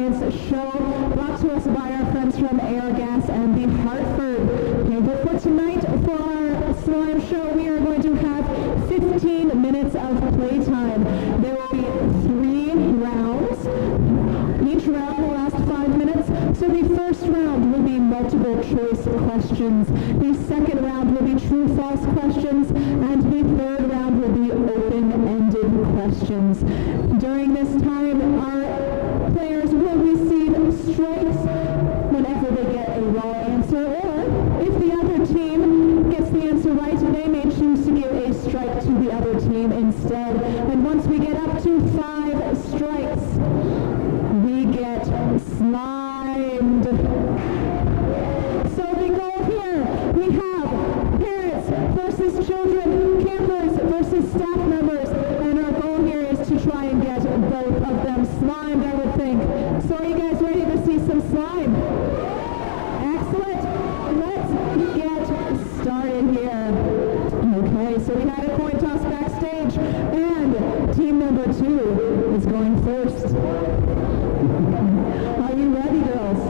science show brought to us by our friends from Airgas and the Hartford. Okay, but for tonight, for our slime show, we are going to have 15 minutes of playtime. There will be 3 rounds. Each round will last 5 minutes. So the first round will be multiple choice questions. The second round will be true-false questions. And the third round will be open-ended questions. During this time, our players will receive strikes whenever they get a wrong answer, or if the other team gets the answer right, they may choose to give a strike to the other team instead. And once we get up to 5 strikes, we get slimed. So the goal here, we have parents versus children, campers versus staff members, and our goal here is to try and get both of them slimed, I would think. So are you guys ready to see some slime? Excellent. Let's get started here. Okay, so we had a coin toss backstage, and team number 2 is going first. Are you ready, girls?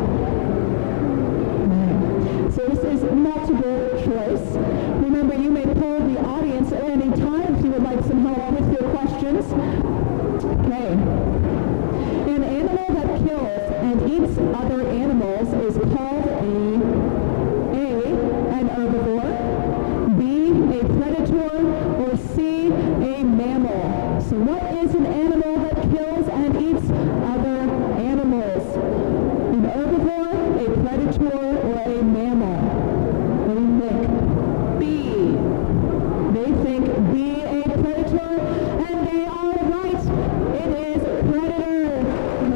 So this is multiple choice. Remember, you may poll the audience at any time if you would like some help with your questions. Okay. An animal that kills and eats other animals is called A, an herbivore, B, a predator, or C, a mammal. So what is an animal that kills and eats other animals? An herbivore, a predator, or a mammal? What do you think? B. They think B, a predator, and they are right. It is predator.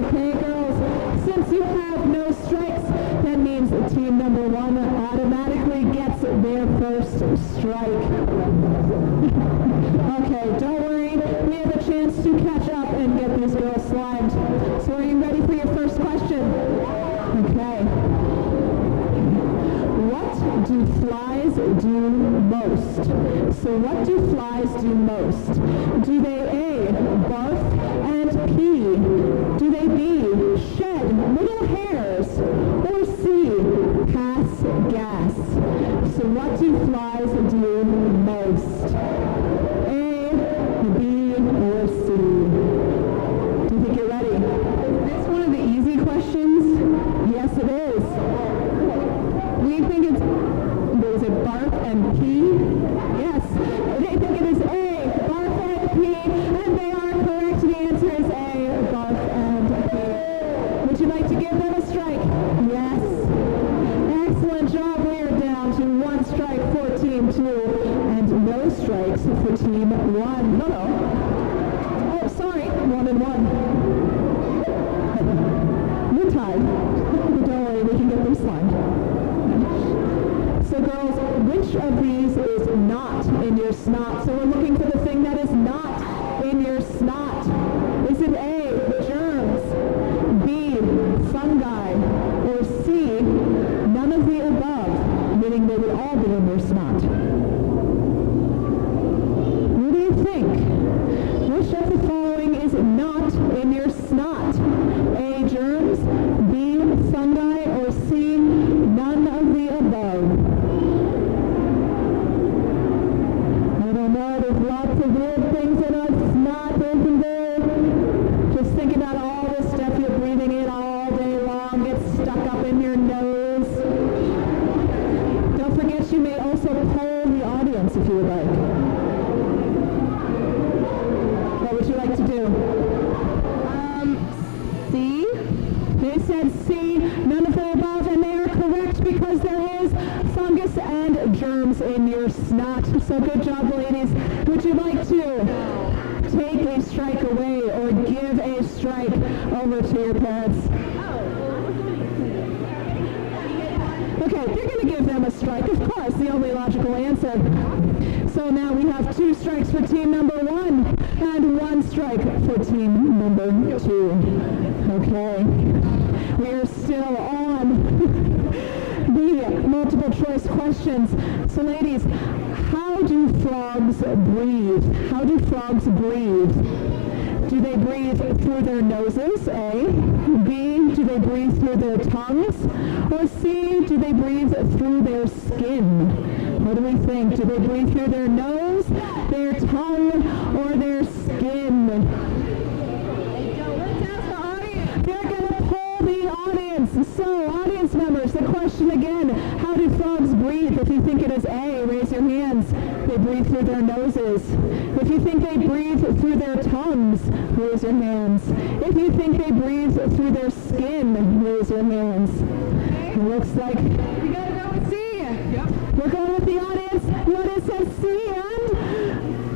Okay, girls, since you have no strikes, that means team number 1 automatically gets their first strike. Okay, don't worry. We have a chance to catch up and get these girls slimed. So are you ready for your first question? Okay. What do flies do most? So what do flies do most? Do they A, barf and pee? Do they B, shed little hairs? Or C, pass gas? So what do flies do most? A, B, or C? Do you think you're ready? Is this one of the easy questions? Yes, it is. We think it's, is it barf and pee? Yes. They think it is A, barf and pee, and they are correct. The answer is A, barf and pee. Would you like to give them a strike? Yes. Excellent job. We are down to 1 strike for team 2 and no strikes for team 1. No. Oh, sorry. 1 and 1. We're tied. Don't worry, we can get them slimed. So girls, which of these is not in your snot? So we're looking for the thing that is not in your snot. Is it A, germs, B, fungi, or C, none of the above, meaning they would all be in your snot? What do you think? Which of the following is not in your snot? A, germs, B, fungi, or C, none of the above? I don't know, there's lots of weird things in our snot, isn't there? Just think about all this stuff you're breathing in all day long, gets stuck up in your nose. Don't forget you may also poll the audience if you would like. What would you like to do? C? They said C, none of the above, and they are correct because there is fungus and germs in your snot. So good job, ladies. Would you like to take a strike away or give a strike over to your parents? Okay, you're going to give them a strike, of course, the only logical answer. So now we have 2 strikes for team number 1 and 1 strike for team number 2. Okay, we are still on the multiple choice questions. So ladies, how do frogs breathe? How do frogs breathe? do they breathe through their noses? A. B. Do they breathe through their tongues? Or C. Do they breathe through their skin? What do we think? Do they breathe through their nose, their tongue, or their skin? Let's ask the audience. They're going to poll the audience. So, audience members, the question again, how do frogs breathe? If you think it is A, raise your hands. They breathe through their noses. If you think they breathe through their tongues, raise your hands. If you think they breathe through their skin, raise your hands. It looks like we gotta go with C. Yep. We're going with the audience. What is says C, and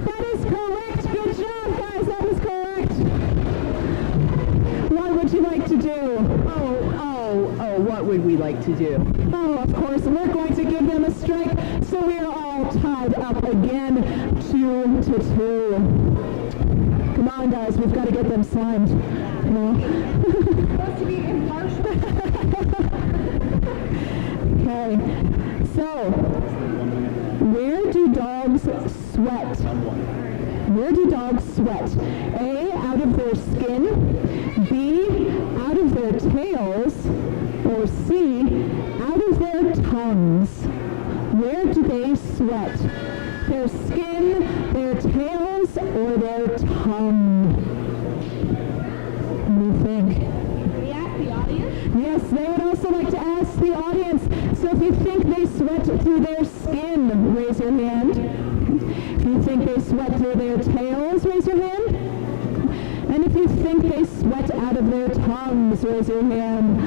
that is correct. Good job, guys. That was correct. What would you like to do? What would we like to do? Oh, of course, we're going to give them a strike, so we are all tied up again, 2-2. Come on, guys, we've got to get them slimed. Supposed to be impartial. Okay, so where do dogs sweat? Where do dogs sweat? A, out of their skin. B, out of their tails. Or C, out of their tongues. Where do they sweat? Their skin, their tails, or their tongue? What do you think? Can we ask the audience? Yes, they would also like to ask the audience. So if you think they sweat through their skin, raise your hand. If you think they sweat through their tails, raise your hand. And if you think they sweat out of their tongues, raise your hand.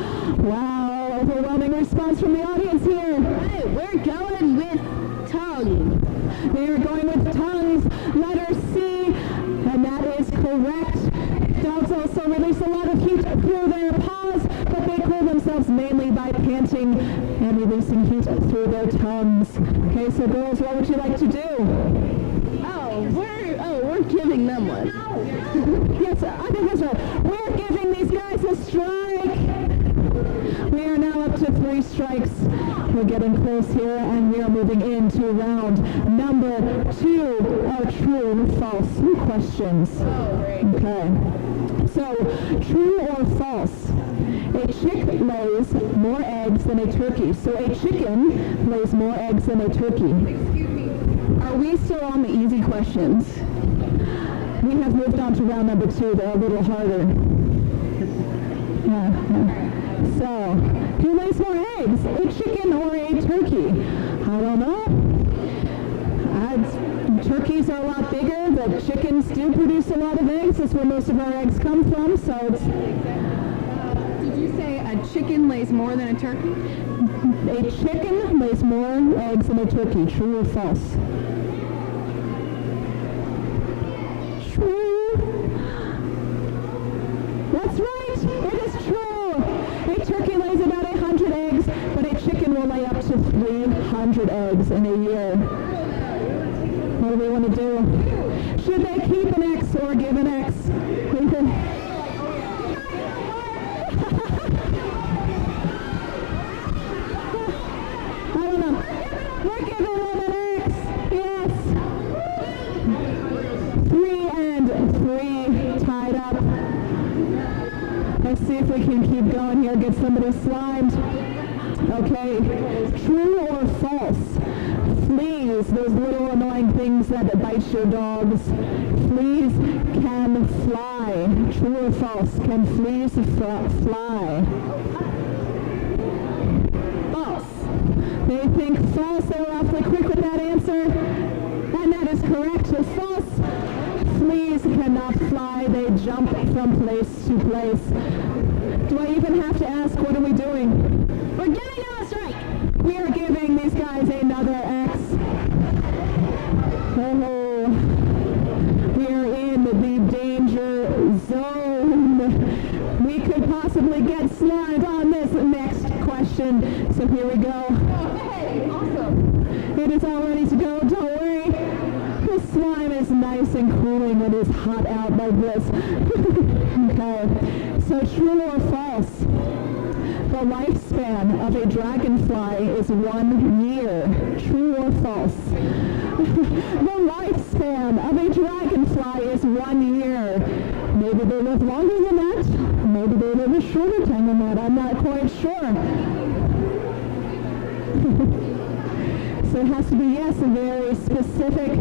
Wow, overwhelming response from the audience here. Hey, we're going with tongue. They are going with tongues, letter C, and that is correct. Dogs also release a lot of heat through their paws, but they cool themselves mainly by panting and releasing heat through their tongues. Okay, so girls, what would you like to do? We're giving them one. Yes, I think that's right. We're giving these guys a strike. We are now up to 3 strikes. We're getting close here, and we are moving into round number 2 of true and false questions. Okay. So, true or false? A chick lays more eggs than a turkey. So a chicken lays more eggs than a turkey. Excuse me. Are we still on the easy questions? We have moved on to round number 2. They're a little harder. Yeah. So, who lays more eggs? A chicken or a turkey? I don't know. Turkeys are a lot bigger, but chickens do produce a lot of eggs. That's where most of our eggs come from, so it's... Did you say a chicken lays more than a turkey? A chicken lays more eggs than a turkey. True or false? True. That's right. It is true. A turkey lays about 100 eggs, but a chicken will lay up to 300 eggs in a year. What do we want to do? Should they keep an X or give an X? I don't know. We're giving them an X. Yes. 3 and 3 tied up. Let's see if we can keep going here, get somebody slimed. Okay. True or false? Fleas, those little annoying things that bite your dogs. Fleas can fly. True or false? Can fleas fly? False. They think false. They were awfully quick with that answer. And that is correct. False. Fleas cannot fly. They jump from place to place. Do I even have to ask, what are we doing? We're giving them a strike. We are giving these guys another X. Oh, we are in the danger zone. We could possibly get slimed on this next question. So here we go. Hey, awesome. It is all ready to go. Don't worry. The slime is nice and cooling when it's hot out like this. Okay. So true or false? The lifespan of a dragonfly is 1 year. True or false? The lifespan of a dragonfly is 1 year. Maybe they live longer than that. Maybe they live a shorter time than that. I'm not quite sure. So it has to be, yes, a very specific.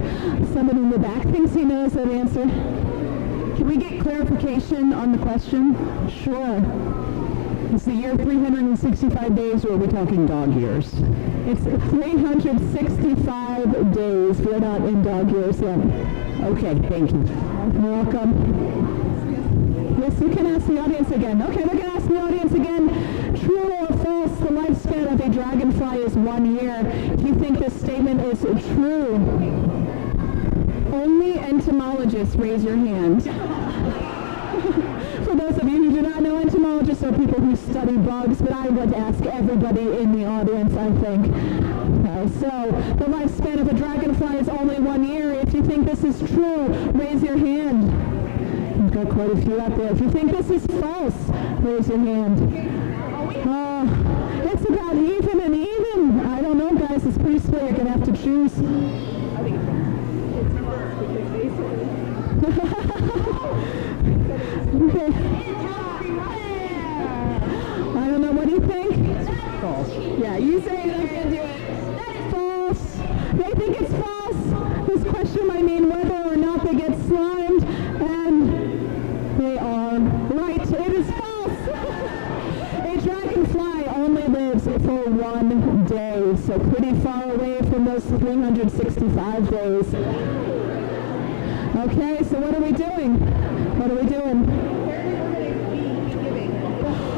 Somebody in the back thinks he knows that answer. Can we get clarification on the question? Sure. Is the year 365 days, or are we talking dog years? It's 365 days. We're not in dog years yet. Okay, thank you. You're welcome. Yes, you can ask the audience again. Okay, we're going to ask the audience again. True or false, the lifespan of a dragonfly is 1 year. If you think this statement is true, Only entomologists raise your hand. for those of you who do not know, entomologists are people who study bugs, but I would ask everybody in the audience, I think. So, the lifespan of a dragonfly is only 1 year. If you think this is true, raise your hand. We've got quite a few out there. If you think this is false, raise your hand. It's about even and even. I don't know, guys. It's pretty split. You're going to have to choose. Okay. I don't know. What do you think? False. Yeah, you say it, I can do it. False. They think it's false. This question might mean whether or not they get slimed, and they are right. It is false. A dragonfly only lives for 1 day, so pretty far away from those 365 days. Okay, so what are we doing? What are we doing?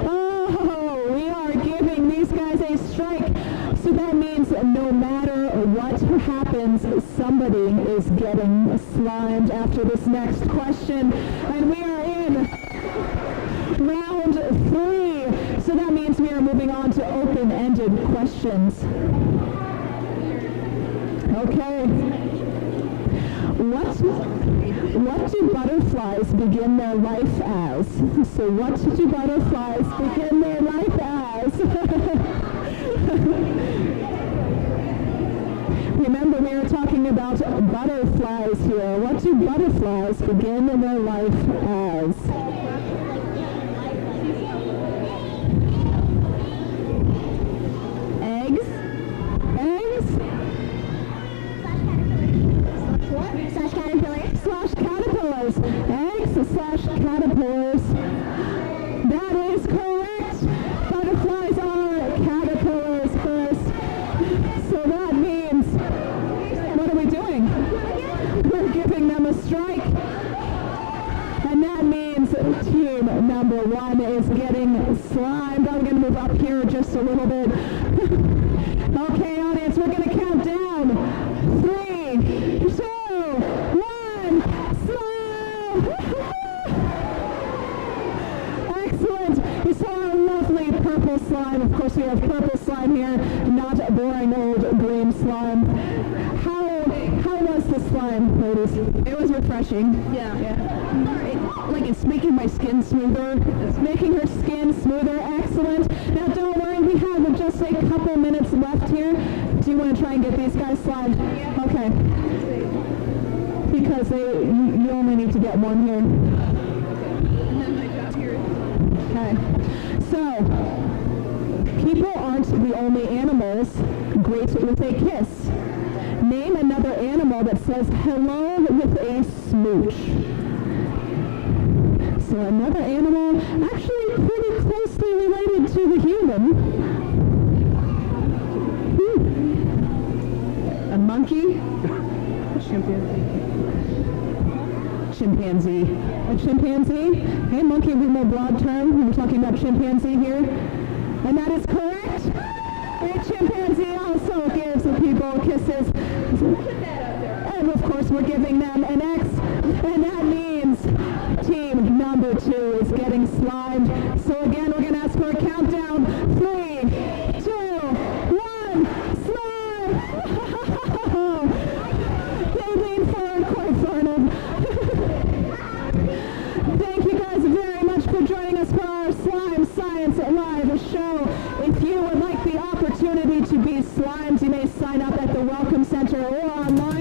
Oh, we are giving these guys a strike. So that means no matter what happens, somebody is getting slimed after this next question. And we are in round 3. So that means we are moving on to open-ended questions. Okay. What do butterflies begin their life as? So what do butterflies begin their life as? Remember, we are talking about butterflies here. What do butterflies begin their life as? Eggs? Eggs? Slash caterpillars. Slash caterpillars. Eggs slash caterpillars. That is correct. Butterflies are caterpillars first. So that means, what are we doing? We're giving them a strike. And that means team number 1 is getting slimed. I'm going to move up here just a little bit. Okay, audience, we're going to count down. 3, 2, 1, slime! Excellent. You saw our lovely purple slime. Of course, we have purple slime here, not boring old green slime. How was the slime, ladies? It was refreshing. Yeah. It's making my skin smoother. It's making her skin smoother. Excellent. Now, don't worry. We have just a couple minutes left here. Do you want to try and get these guys slimed? Okay. Because you only need to get one here. Okay. So, people aren't the only animals great with a kiss. Name another animal that says hello with a smooch. So another animal actually pretty closely related to the human. A monkey? Chimpanzee. A chimpanzee? Hey, monkey would be a more broad term. We're talking about chimpanzee here. And that is correct. A chimpanzee also gives people kisses. And of course, we're giving them an X. And that means team number 2 is getting slimed. So again, we're going to ask for a countdown. 3, 2, 1, slime! They lean forward quite far enough. Thank you guys very much for joining us for our Slime Science Live show. If you would like the opportunity to be slimed, you may sign up at the Welcome Center or online.